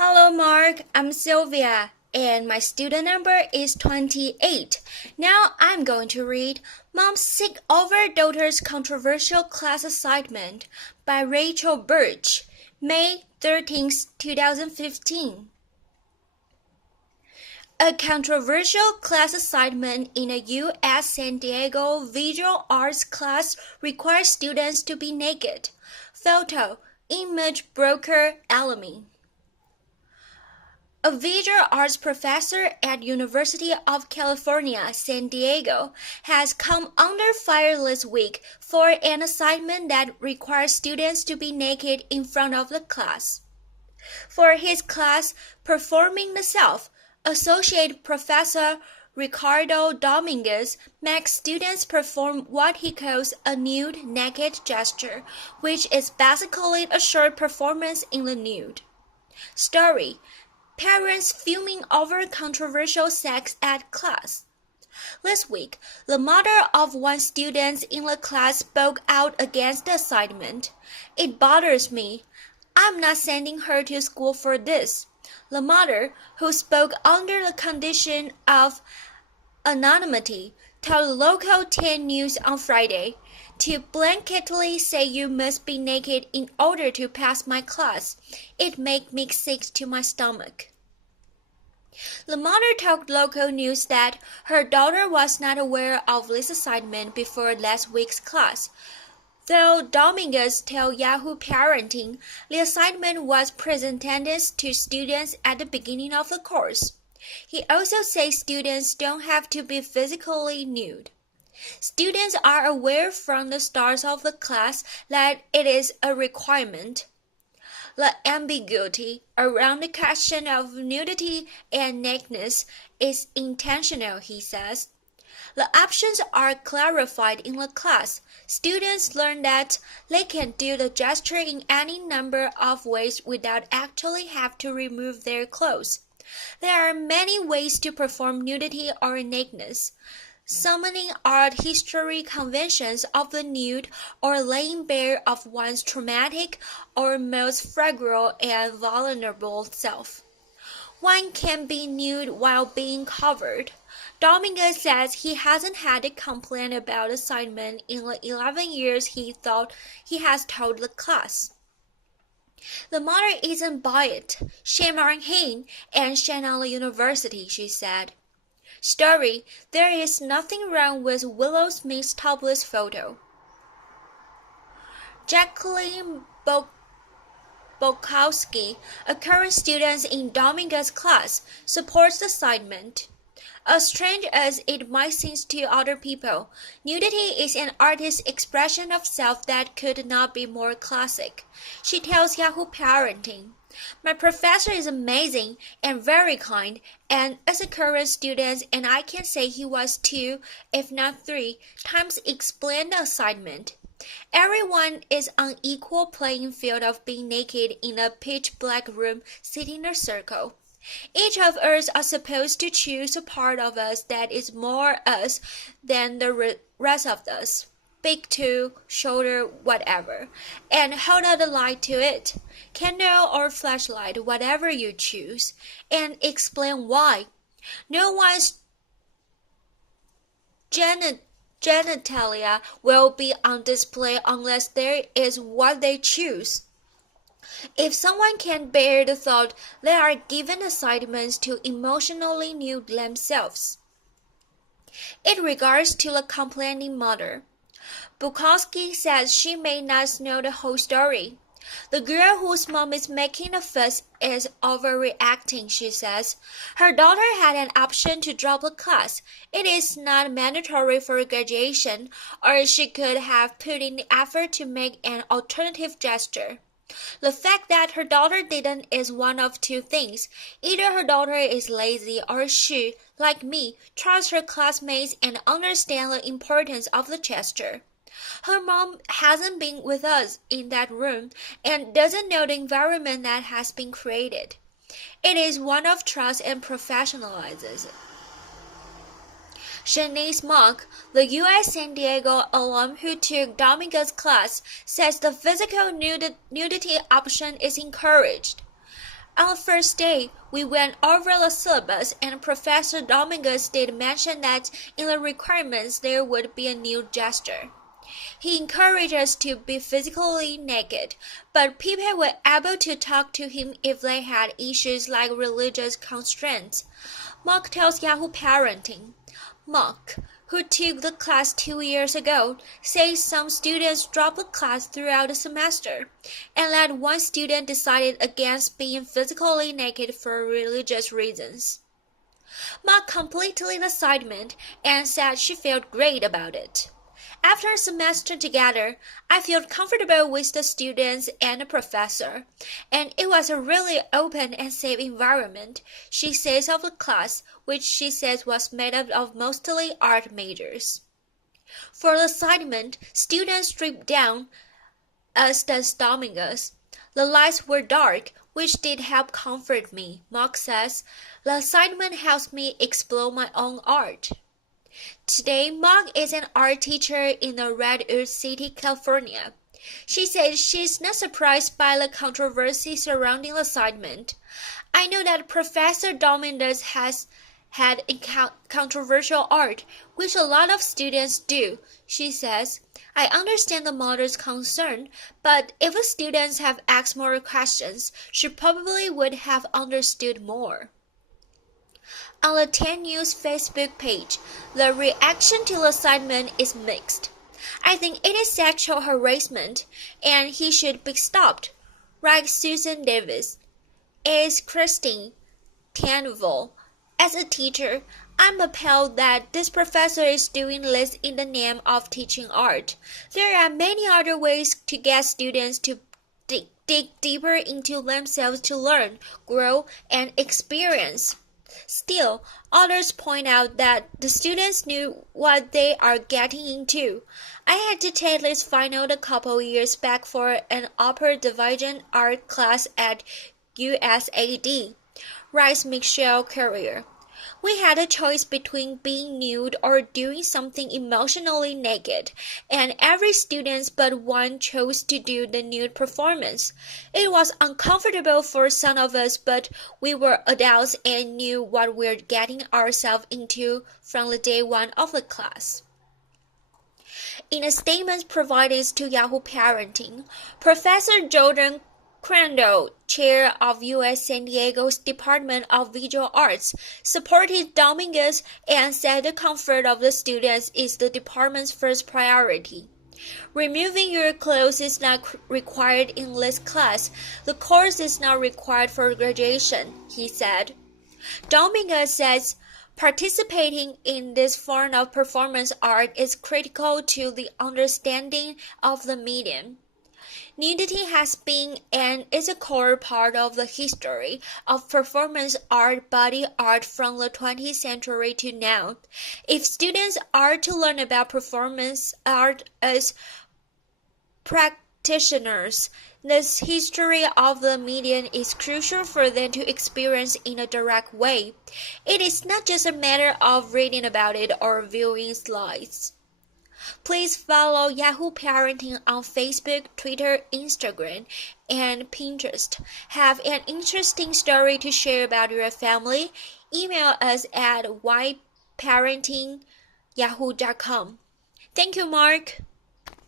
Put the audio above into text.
Hello, Mark. I'm Sylvia, and my student number is 28. Now I'm going to read Mom's Sick Over Daughter's Controversial Class Assignment by Rachel Birch, May 13th, 2015. A controversial class assignment in a U.S. San Diego visual arts class requires students to be naked. Photo, image broker Alamy. A visual arts professor at University of California, San Diego, has come under fire this week for an assignment that requires students to be naked in front of the class. For his class, Performing the Self, Associate Professor Ricardo Dominguez makes students perform what he calls a nude naked gesture, which is basically a short performance in the nude. Story: Parents fuming over controversial sex at class. This week, the mother of one student in the class spoke out against the assignment. "It bothers me. I'm not sending her to school for this." The mother, who spoke under the condition of anonymity, told local 10 News on Friday, "To blanketly say you must be naked in order to pass my class, it makes me sick to my stomach." The mother told local news that her daughter was not aware of this assignment before last week's class. Though Dominguez told Yahoo Parenting the assignment was presented to students at the beginning of the course. He also says students don't have to be physically nude. Students are aware from the start of the class that it is a requirement. The ambiguity around the question of nudity and nakedness is intentional, he says. The options are clarified in the class. Students learn that they can do the gesture in any number of ways without actually have to remove their clothes. There are many ways to perform nudity or nakedness: summoning art history conventions of the nude, or laying bare of one's traumatic or most fragile and vulnerable self. One can be nude while being covered. Dominguez says he hasn't had a complaint about assignment in the 11 years he has taught the class. "The mother isn't biased. Shame on him and shame on the university," she said. Story: There is nothing wrong with Willow Smith's topless photo. Jacqueline Bukowski, a current student in Dominguez's class, supports the assignment. As strange as it might seem to other people, nudity is an artist's expression of self that could not be more classic. She tells Yahoo Parenting, "My professor is amazing and very kind, and as a current student, and I can say he was 2, if not 3, times explained the assignment. Everyone is on equal playing field of being naked in a pitch-black room sitting in a circle. Each of us are supposed to choose a part of us that is more us than the rest of us, big toe, shoulder, whatever, and hold out the light to it, candle or flashlight, whatever you choose, and explain why. No one's genitalia will be on display unless there is what they choose. If someone can bear the thought, they are given assignments to emotionally nude themselves." In regards to the complaining mother, Bukowski says she may not know the whole story. "The girl whose mom is making a fuss is overreacting," she says. "Her daughter had an option to drop the class. It is not mandatory for graduation, or she could have put in the effort to make an alternative gesture. The fact that her daughter didn't is one of two things. Either her daughter is lazy, or she, like me, trusts her classmates and understands the importance of the gesture. Her mom hasn't been with us in that room and doesn't know the environment that has been created. It is one of trust and professionalism." Shanice Monk, the U.S. San Diego alum who took Dominguez's class, says the physical nudity option is encouraged. On the first day, we went over the syllabus and Professor Dominguez did mention that in the requirements there would be a new gesture. He encouraged us to be physically naked, but people were able to talk to him if they had issues like religious constraints. Mark tells Yahoo Parenting. Mark, who took the class 2 years ago, says some students dropped the class throughout the semester, and that one student decided against being physically naked for religious reasons. Mark completed the assignment and said she felt great about it. After a semester together, I felt comfortable with the students and the professor, and it was a really open and safe environment, she says of the class, which she says was made up of mostly art majors. For the assignment, students stripped down, as does Dominguez. The lights were dark, which did help comfort me, Mark says. The assignment helps me explore my own art. Today, Mark is an art teacher in the Redwood City, California. She says she's not surprised by the controversy surrounding the assignment. I know that Professor Dominguez has had controversial art, which a lot of students do, she says. I understand the mother's concern, but if the students have asked more questions, she probably would have understood more. On the 10 News Facebook page, the reaction to the assignment is mixed. I think it is sexual harassment, and he should be stopped, writes Susan Davis. As Christine Tanville, as a teacher, I'm appalled that this professor is doing this in the name of teaching art. There are many other ways to get students to dig deeper into themselves to learn, grow, and experience. Still, others point out that the students knew what they are getting into. I had to take this final a couple years back for an upper division art class at USAD, writes Michelle Carrier. We had a choice between being nude or doing something emotionally naked, and every student but one chose to do the nude performance. It was uncomfortable for some of us, but we were adults and knew what we were getting ourselves into from the day one of the class. In a statement provided to Yahoo Parenting, Professor Jordan Crandall, chair of U.S. San Diego's Department of Visual Arts, supported Dominguez and said the comfort of the students is the department's first priority. Removing your clothes is not required in this class. The course is not required for graduation, he said. Dominguez says, participating in this form of performance art is critical to the understanding of the medium. Nudity has been and is a core part of the history of performance art, body art from the 20th century to now. If students are to learn about performance art as practitioners, this history of the medium is crucial for them to experience in a direct way. It is not just a matter of reading about it or viewing slides. Please follow Yahoo Parenting on Facebook, Twitter, Instagram, and Pinterest. Have an interesting story to share about your family? Email us at yparenting@yahoo.com. Thank you, Mark.